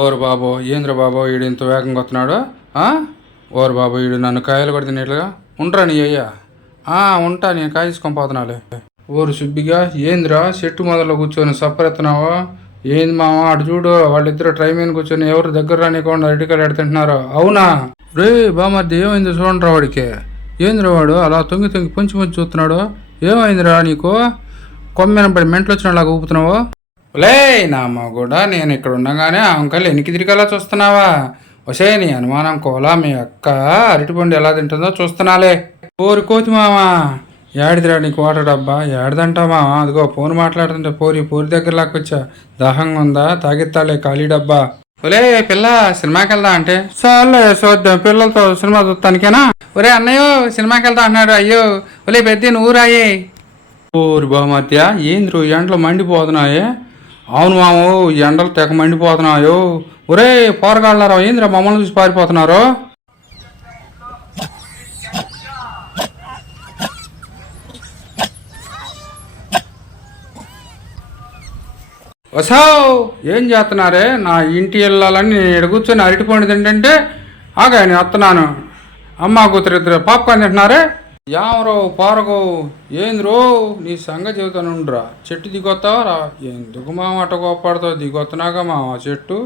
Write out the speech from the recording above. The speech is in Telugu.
ఓరు బాబు ఏంద్ర బాబు ఈడు ఇంత వేగంగా వస్తున్నాడు. ఆ? ఓరు బాబు ఈడు నన్ను కాయలు కొడితే నీట్లుగా ఉంటా నీ అయ్యా. ఉంటా నేను కాయ తీసుకొని పోతున్నాలే. ఓరు సుబ్బిగా ఏంద్రా చెట్టు మొదల్లో కూర్చొని సప్పరెత్తున్నావు. ఏంది మామ అటు చూడు వాళ్ళిద్దరు ట్రై మీద కూర్చొని ఎవరు దగ్గర రానికుండా అరటికాయలు ఎడుతుంటున్నారు. అవునా రే బామర్ది ఏమైంది చూడండిరా వాడికి. ఏంద్రా వాడు అలా తొంగి తొంగి పొంచి పొంచి చూస్తున్నాడు. ఏమైందిరా నీకు కొమ్మిన పడి మెంటలు వచ్చినలాగా ఊపుతున్నావు. లే నా కూడా నేను ఇక్కడ ఉండగానే ఆ అంకల్ ఎనికి తిరిగేలా చూస్తున్నావా. వసే నీ అనుమానం కోలా మీ అక్క అరటిపండు ఎలా తింటుందో చూస్తున్నాలే. పోరి కోతి మావా ఏడిదిరా నీకు వాటర్ డబ్బా ఏడదంటావు మావా. అదిగో ఫోన్ మాట్లాడుతుంటే పోరి దగ్గర లాక్కొచ్చా. దాహంగా ఉందా తాగిత్తాలే ఖాళీ డబ్బా. ఒలే పిల్ల సినిమాకి వెళ్దా అంటే చాలే చూద్దాం పిల్లలతో సినిమా చూస్తానికేనా. ఒరే అన్నయ్యో సినిమాకి వెళ్తా అన్నాడు. అయ్యో ఒలే పెద్ద నువ్వు రాయే. ఓరి బామత్య ఏంద్రు ఎండలు మండిపోతున్నాయే. అవును మాము ఎండలు తెగ మండిపోతున్నాయో. ఒరే పోరగాళ్ళారా ఏంద్రా మమ్మల్ని చూసి పారిపోతున్నారు. వసావ్ ఏం చేస్తున్నారే నా ఇంటి వెళ్ళాలని నేను ఇక్కడ కూర్చొని అరటిపండు తింటుంటే ఆగా నేను వస్తున్నాను. అమ్మ కూతురు ఇద్దరు పాప్కార్న్ తింటున్నారే. యామరో పారగో ఏంద్రో నీ సంగతి చెబుతానుండ్రా. చెట్టు దిగొత్తావరా ఎందుకు మామ అట్ట కోప్పడతావు దిగొత్తనాగా మామ చెట్టు.